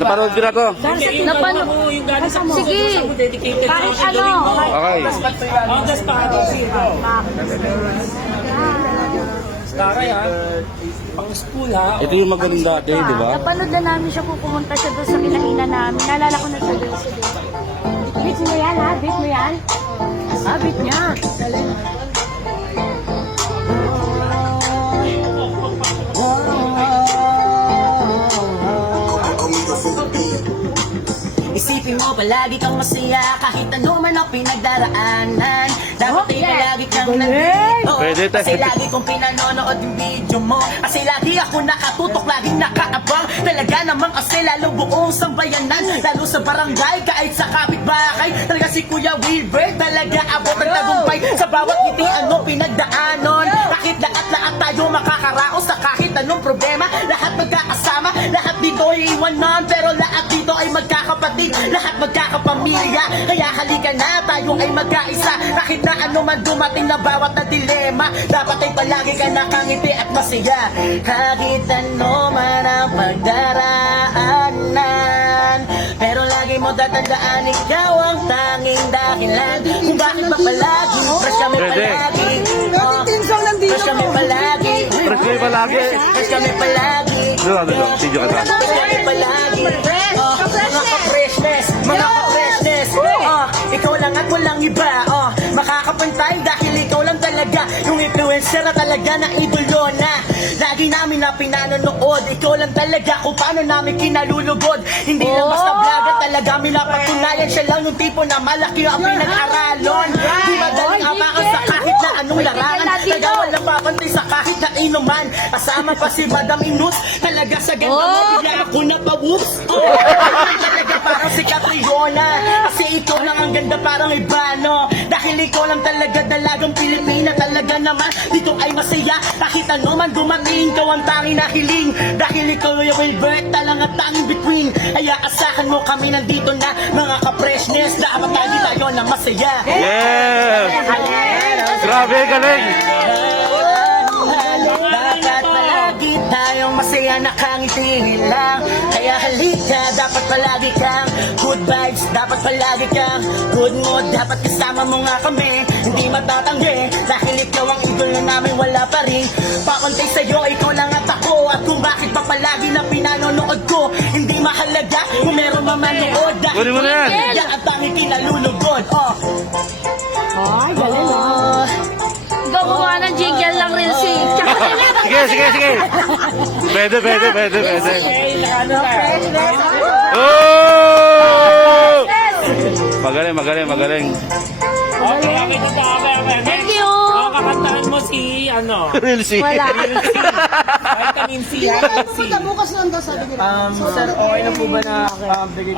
Napanood ko na to. Napanood mo yung galing sa puso. Sige. Dedicated Kahit sa ano. Okay. On the spot. Taray ha. Pang school ha. Ito yung magaling dati, di ba? Napanood na namin siya kung pumunta siya doon sa kinahina namin. Naalala ko na siya doon. Beat mo yan ha? Beat mo yan? Ah, beat niya. Isipin mo palagi kang masaya kahit ano man ang pinagdaraanan. Dapat ay palagi kang nandito. Pwede tayo. Kasi lagi kong pinanonood yung video mo. Kasi lagi ako nakatutok, laging nakaabang. Talaga namang kasi lalo buong sambayanan, lalo sa barangay, kahit sa kapitbahay. Talaga si Kuya Wilbert, talaga abot ang tagumpay sa bawat ngiti ano pinagdaanon. Kahit lahat tayo makakaraos sa kahit anong problema, lahat magkakasama, lahat dito ay iwanan, pero lahat dito ay magkakapatid, lahat magkakapamilya. Kaya halika na, tayo ay magkaisa. Kahit na ano man dumating na bawat na dilema, dapat ay palagi ka nakangiti at masaya. Kahit ano man ang pagdaraanan, pero lagi mo tatandaan, ikaw ang tanging dahilan kung bakit ba palagi fresh kami palagi. Fresh kami palagi. Fresh kayo palagi. Fresh kami palagi. Video ka na. Fresh kami palagi. Mga ka-freshness, mga ka-freshness. Ikaw lang at walang iba. Makakapantay dahil ikaw lang talaga yung influencer na talaga na idolo na lagi namin na pinanonood. Ikaw lang talaga kung paano namin kinalulugod. Hindi lang basta vlogger, talaga minapatunayan. Siya lang yung tipo na malaki ang pinag-aralon. Di madaling apakan sa kahit na anong larangan. Talaga walang papantay sa kahit na inuman. Kasama pa si Madam Inus. Talaga sa ganda mo, bigla ako napawoops. Talaga parang si Catriona. Kasi ikaw lang ang ganda parang Ibano. Dahil ikaw lang talaga dalagang Pilipina. Talaga naman dito ay masaya. Kahit ano man dumating, ikaw ang tanging nahiling. Dahil ikaw ay Wilbert, talang at tanging between. Kaya asahan mo kami nandito na mga ka-freshness. Dapat tayo na masaya. Yeah! Grabe, galing! Dapat palagi tayong masaya, nakangiti lang. Kaya halika, dapat palagi kang good vibes, dapat palagi kang good mood. Dapat kasama mo nga kami, hindi matatanggi. Dahil ikaw ang idol na namin, wala pa rin pakuntay sa'yo, ikaw lang at ako. At kung bakit pa palagi na pinanonood ko, hindi mahalaga kung meron mamanood. Dahil Kunin mo na yan. yan ang tanging kinalulugod. Ay, galing ah. Gumawa ng jingle lang rin si. Sige. Pwede. Ano na? Oh! Magaling. Okay, kita tayo. Thank you. Kakantahan mo si ano? Real C. Wala. Vitamin C. Vitamin C. Bukas lang daw sabi nila. Sir, okay na po ba na bigay